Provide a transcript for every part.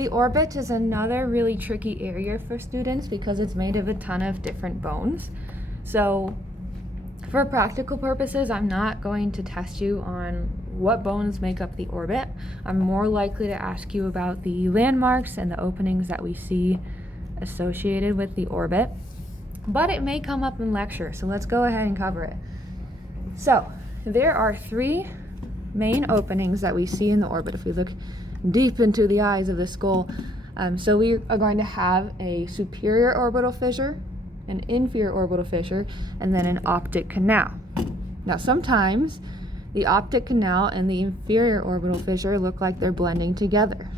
The orbit is another really tricky area for students because it's made of a ton of different bones. So for practical purposes, I'm not going to test you on what bones make up the orbit. I'm more likely to ask you about the landmarks and the openings that we see associated with the orbit. But it may come up in lecture, so let's go ahead and cover it. So there are three main openings that we see in the orbit if we look deep into the eyes of the skull. So we are going to have a superior orbital fissure, an inferior orbital fissure, and then an optic canal. Now sometimes the optic canal and the inferior orbital fissure look like they're blending together.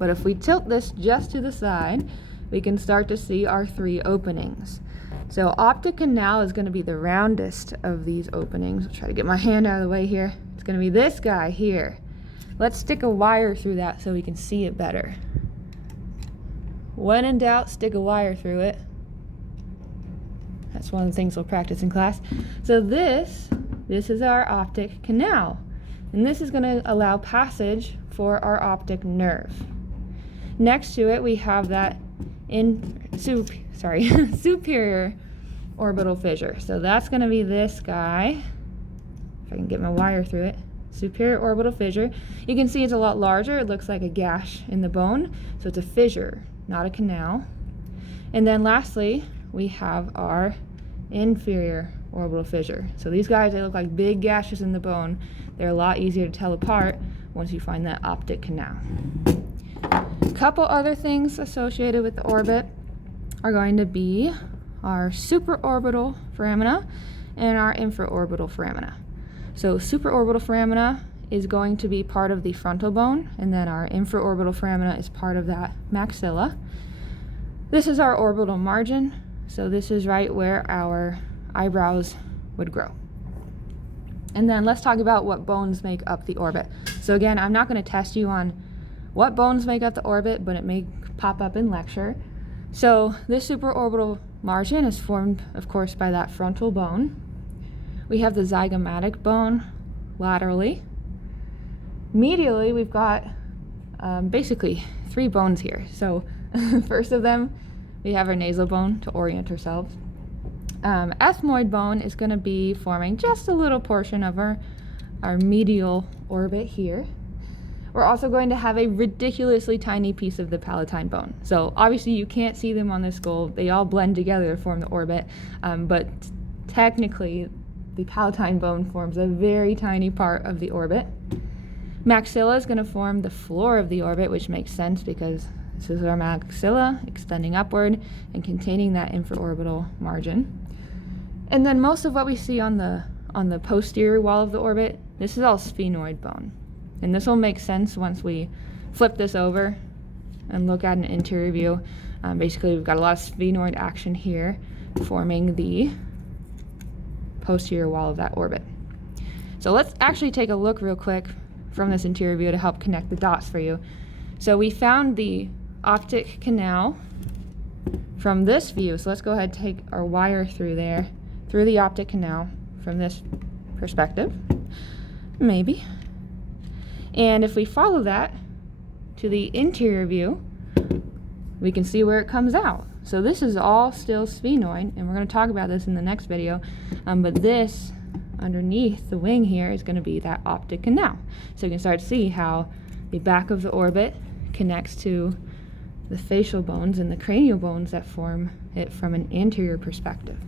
But if we tilt this just to the side, we can start to see our three openings. So optic canal is going to be the roundest of these openings. I'll try to get my hand out of the way here. It's going to be this guy here. Let's stick a wire through that so we can see it better. When in doubt, stick a wire through it. That's one of the things we'll practice in class. So this is our optic canal, and this is going to allow passage for our optic nerve. Next to it, we have that superior orbital fissure. So that's going to be this guy. If I can get my wire through it. Superior orbital fissure. You can see it's a lot larger. It looks like a gash in the bone. So it's a fissure, not a canal. And then lastly, we have our inferior orbital fissure. So these guys, they look like big gashes in the bone. They're a lot easier to tell apart once you find that optic canal. A couple other things associated with the orbit are going to be our supraorbital foramina and our infraorbital foramina. So supraorbital foramina is going to be part of the frontal bone, and then our infraorbital foramina is part of that maxilla. This is our orbital margin, so this is right where our eyebrows would grow. And then let's talk about what bones make up the orbit. So again, I'm not going to test you on what bones make up the orbit, but it may pop up in lecture. So this supraorbital margin is formed, of course, by that frontal bone. We have the zygomatic bone laterally. Medially, we've got basically three bones here. So first of them, we have our nasal bone to orient ourselves. Ethmoid bone is going to be forming just a little portion of our medial orbit here. We're also going to have a ridiculously tiny piece of the palatine bone. So obviously you can't see them on the skull. They all blend together to form the orbit, but technically the palatine bone forms a very tiny part of the orbit. Maxilla is going to form the floor of the orbit, which makes sense because this is our maxilla extending upward and containing that infraorbital margin. And then most of what we see on the posterior wall of the orbit, this is all sphenoid bone. And this will make sense once we flip this over and look at an interior view. Basically, we've got a lot of sphenoid action here forming the posterior wall of that orbit. So let's actually take a look real quick from this interior view to help connect the dots for you. So we found the optic canal from this view. So let's go ahead and take our wire through there, through the optic canal from this perspective. Maybe. And if we follow that to the interior view, we can see where it comes out. So this is all still sphenoid, and we're going to talk about this in the next video. But this, underneath the wing here, is going to be that optic canal. So you can start to see how the back of the orbit connects to the facial bones and the cranial bones that form it from an anterior perspective.